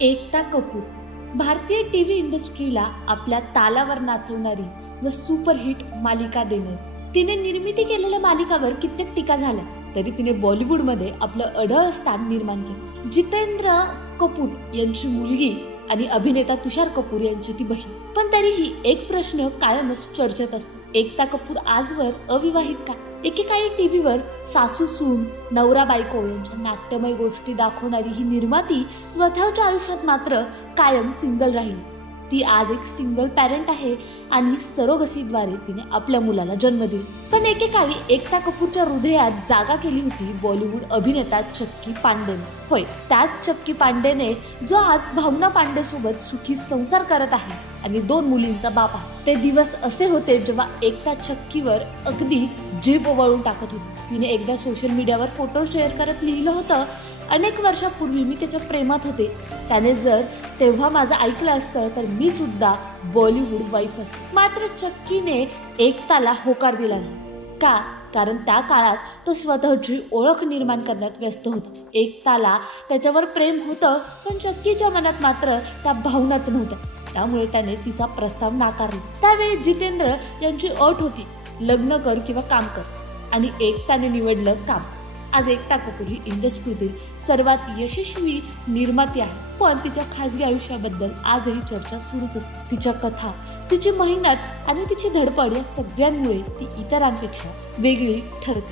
एकता कपूर भारतीय टीव्ही इंडस्ट्रीला आपल्या तालावर नाचवणारी व सुपरहिट मालिका देणारी. तिने निर्मिती केलेल्या मालिकावर कित्येक टीका झाल्या, तरी तिने बॉलिवूडमध्ये आपलं अढळ स्थान निर्माण केलं. जितेंद्र कपूर यांची मुलगी आणि अभिनेता तुषार कपूर यांची ती बहीण. पण तरीही एक प्रश्न कायमच चर्चेत असतो, एकता कपूर आजवर अविवाहित का? एकेकाळी टीव्हीवर सासू सून, नवरा बायको यांच्या नाट्यमय गोष्टी दाखवणारी ही निर्माती स्वतःच्या आयुष्यात मात्र कायम सिंगल राहिली. ती आज एक सिंगल पॅरेंट आहे आणि सरोगसीद्वारे तिने आपल्या मुलाला जन्म दिला. पण एकेकाळी एकता कपूरच्या हृदयात जागा केली होती बॉलिवूड अभिनेता चक्की पांडेने. होय, त्याच चक्की पांडेने जो आज भावना पांडे सोबत सुखी संसार करत आहे आणि 2 मुलींचा बाप आहे. ते दिवस असे होते जेव्हा एकता चक्कीवर अगदी जीभ ओवाळून टाकत होती. तिने एकदा सोशल मीडियावर फोटो शेअर करत लिहिलं होतं, अनेक वर्षापूर्वी मी त्याच्या प्रेमात होते. त्याने जर तेव्हा माझं ऐकलं असतं तर मी सुद्धा बॉलिवूड वाईफ असते. मात्र चक्कीने एकताला होकार दिला नाही. का? कारण त्या काळात तो स्वतःची ओळख निर्माण करण्यात व्यस्त होता. एकताला त्याच्यावर प्रेम होतं, पण चक्कीच्या मनात मात्र त्या भावनाच नव्हत्या. त्यामुळे त्याने तिचा प्रस्ताव नाकारला. त्यावेळी जितेंद्र यांची अट होती, लग्न कर किंवा काम कर, आणि एकताने निवडलं काम. आज एकता कपूर ही इंडस्ट्रीतील सर्वात यशस्वी निर्माती आहे. पण तिच्या खासगी आयुष्याबद्दल आजही चर्चा सुरूच असते. तिच्या कथा, तिची मेहनत आणि तिची धडपड या सगळ्यांमुळे ती इतरांपेक्षा वेगळी ठरते.